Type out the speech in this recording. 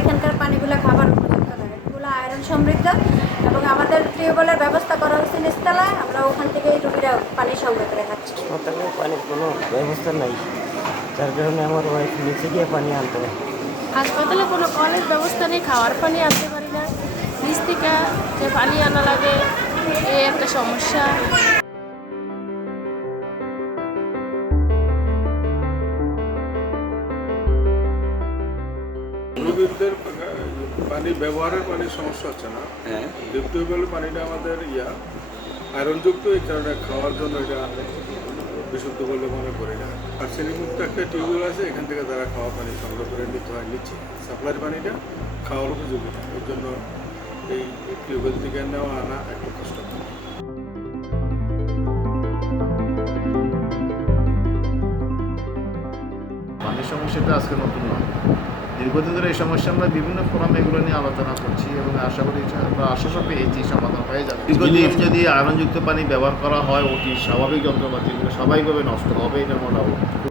এখানকার পানিগুলো খাবার উপযুক্ত নয় এগুলো আয়রন সমৃদ্ধ এবং আমাদের টিউবওয়েলের ব্যবস্থা করা হয়েছে নিচতলায় আমরা ওখান থেকেই রুগীরা পানি সংগ্রহ করে খাচ্ছি। হাসপাতালে পানির কোনো ব্যবস্থা নাই। যার কারণে আমার ওয়াইফ নিচে গিয়ে পানি আনতে হয়। হাসপাতালে কোনো কলের ব্যবস্থা নেই খাওয়ার পানি আনতে পারি না। নিচ থেকে যে পানি আনা লাগে এই একটা সমস্যা। রোগীদের পানি ব্যবহারের পানির সমস্যা হচ্ছে না। হ্যাঁ। ডিপ টিউবওয়েলের পানিটা আমাদের ইয়া আয়রনযুক্ত এই কারণে খাওয়ার জন্য এটা বিশুদ্ধ বলে মনে করি না। আর্সেনিকমুক্ত একটা টিউবওয়েল আছে এখান থেকে তারা খাওয়া পানি সংগ্রহ করে নিতে হয় নিচ্ছে সাপ্লাইয়ের পানিটা খাওয়ার উপযোগী না। এর জন্য এই টিউবওয়েল থেকে নেওয়া আনা একটু কষ্ট পানির সমস্যাটা আজকে নতুন নয়। দীর্ঘদিন ধরে এই সমস্যা আমরা বিভিন্ন ফোরামে এগুলো নিয়ে আলোচনা করছি এবং আশা করি আশ্বাসও পেয়েছি সমাধান হয়ে যাবে। দীর্ঘদিন যদি আয়রনযুক্ত পানি ব্যবহার করা হয় অতি স্বাভাবিক যন্ত্রপাতি সবাইভাবে স্বাভাবিকভাবে নষ্ট হবে এটা মোটামুটি।